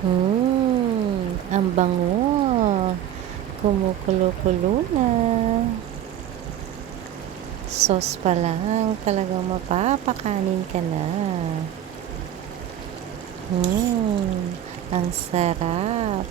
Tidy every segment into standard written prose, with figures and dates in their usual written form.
Ang bango. Kumukulo-kulo na. Sauce pa lang, talagang mapapakanin ka na. Ang sarap.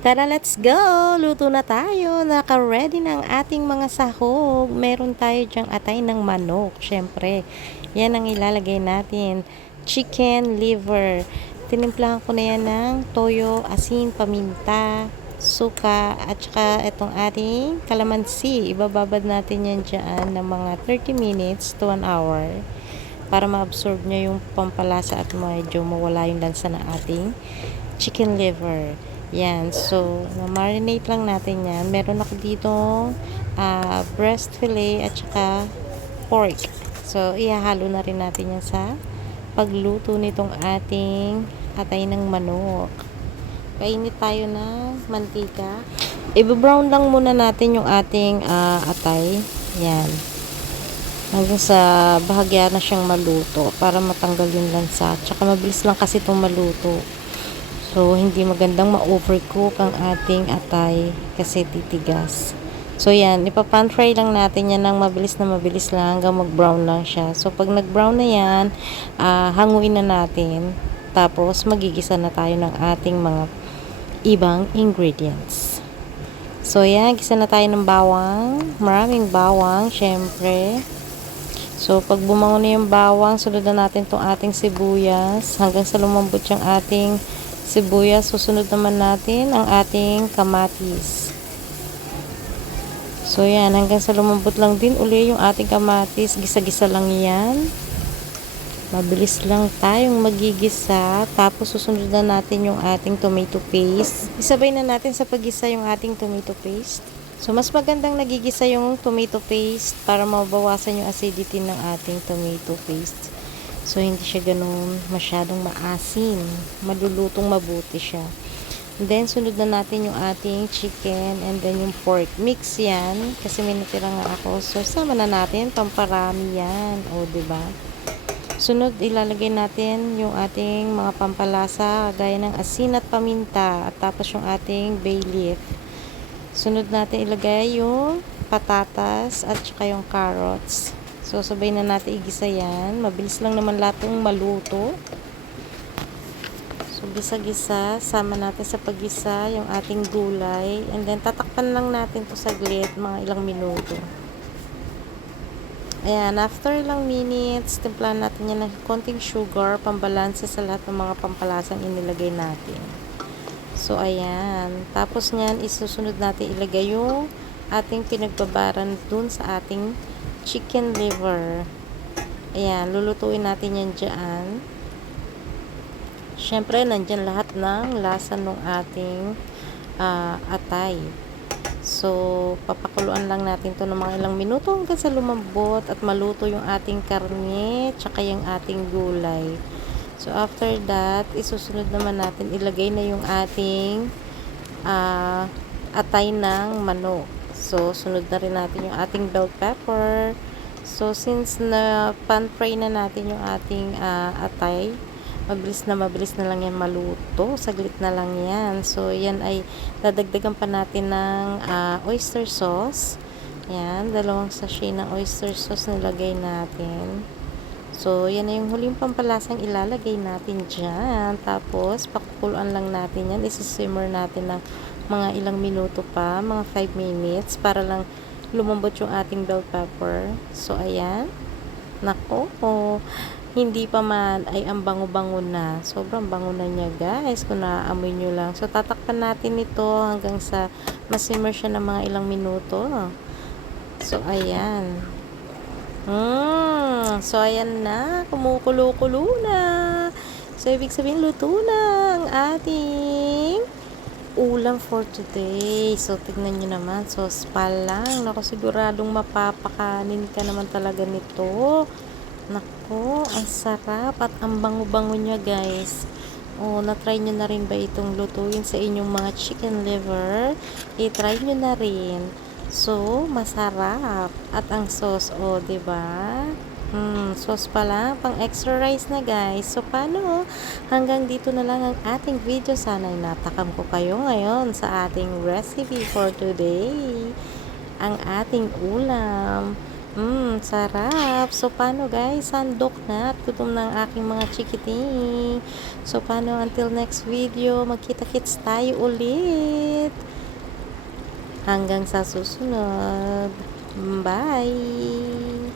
Tara, let's go! Luto na tayo. Naka-ready na ang ating mga sahog. Meron tayo dyang atay ng manok. Syempre, yan ang ilalagay natin. Chicken liver. Tinimplahan ko na yan ng toyo, asin, paminta, suka, at saka itong ating kalamansi. Ibababad natin yan dyan ng mga 30 minutes to 1 hour para ma-absorb niya yung pampalasa at medyo mawala yung lansa ng ating chicken liver. Yan. So, marinate lang natin yan. Meron ako dito breast fillet at saka pork. So, ihahalo na rin natin yan sa pagluto nitong ating atay ng manok. Kainit tayo na mantika. I-brown lang muna natin yung ating atay. Yan. Hanggang sa bahagya na siyang maluto para matanggal yung lansa. Tsaka mabilis lang kasi itong maluto. So, hindi magandang ma-overcook ang ating atay kasi titigas. So, yan. Ipa-pan fry lang natin yan ng mabilis lang hanggang mag-brown lang siya. So, pag nag-brown na yan, hanguin na natin. Tapos, magigisa na tayo ng ating mga ibang ingredients. So, yan. Gisa na tayo ng bawang. Maraming bawang, syempre. So, pag bumangon na yung bawang, sunod na natin itong ating sibuyas. Hanggang sa lumambot yung ating sibuyas, susunod naman natin ang ating kamatis. So, yan. Hanggang sa lumambot lang din uli yung ating kamatis. Gisa-gisa lang yan. Mabilis lang tayong magigisa. Tapos, susunod na natin yung ating tomato paste. Isabay na natin sa paggisa yung ating tomato paste. So, mas magandang nagigisa yung tomato paste para mabawasan yung acidity ng ating tomato paste. So, hindi siya ganun masyadong maasin. Malulutong mabuti siya. And then, sunod na natin yung ating chicken and then yung pork. Mix yan. Kasi may natira nga ako. So, sama na natin. Pamparami yan. O, diba? Sunod, ilalagay natin yung ating mga pampalasa. Gaya ng asin at paminta. At tapos yung ating bay leaf. Sunod natin ilagay yung patatas at saka yung carrots. So, sabay na natin igisa yan. Mabilis lang naman lahat yung maluto. So, gisa-gisa. Sama natin sa paggisa yung ating gulay. And then, tatakpan lang natin to saglit, mga ilang minuto. Ayan, after ilang minutes, timplahan natin yan ng konting sugar, pambalanse sa lahat ng mga pampalasang inilagay natin. So, ayan. Tapos nyan, isusunod natin ilagay yung ating pinagbabaran dun sa ating chicken liver. Ayan, lulutuin natin yan dyan. Siyempre, nandyan lahat ng lasa ng ating atay. So, papakuluan lang natin to ng mga ilang minuto hanggang sa lumambot at maluto yung ating karne tsaka yung ating gulay. So, after that, isusunod naman natin, ilagay na yung ating atay ng manok. So, sunod na rin natin yung ating bell pepper. So, since na pan-fry na natin yung ating atay, mabilis na lang yan maluto. Saglit na lang yan. So, yan ay dadagdagan pa natin ng oyster sauce. Yan, 2 sachet ng oyster sauce nilagay natin. So, yan na yung huling pampalasang ilalagay natin dyan. Tapos, pakukuluan lang natin yan. Isi-simmer natin ng mga ilang minuto pa, mga 5 minutes, para lang lumambot yung ating bell pepper. So, ayan. Nako, hindi pa man ay ang bango-bango na. Sobrang bango na niya, guys, kung naaamoy nyo lang. So, tatakpan natin ito hanggang sa masimmer siya ng mga ilang minuto. So, ayan. So, ayan na. Kumukulo-kulo na. So, ibig sabihin, luto na ang ating ulam for today. So, tignan nyo naman. Sauce pa lang. Naku, siguradong mapapakanin ka naman talaga nito. Naku, ang sarap at ang bango-bango niya, guys. Oh, na-try nyo na rin ba itong lutuin sa inyong mga chicken liver? I-try nyo na rin. So, masarap. At ang sauce, oh, 'di ba? Sauce pa lang, pang extra rice na guys. So, paano? Hanggang dito na lang ang ating video. Sana'y natakam ko kayo ngayon sa ating recipe for today. Ang ating ulam. Sarap. So, paano guys? Sandok na at gutom ng aking mga chikiting. So, paano? Until next video, magkita-kits tayo ulit. Hanggang sa susunod. Bye!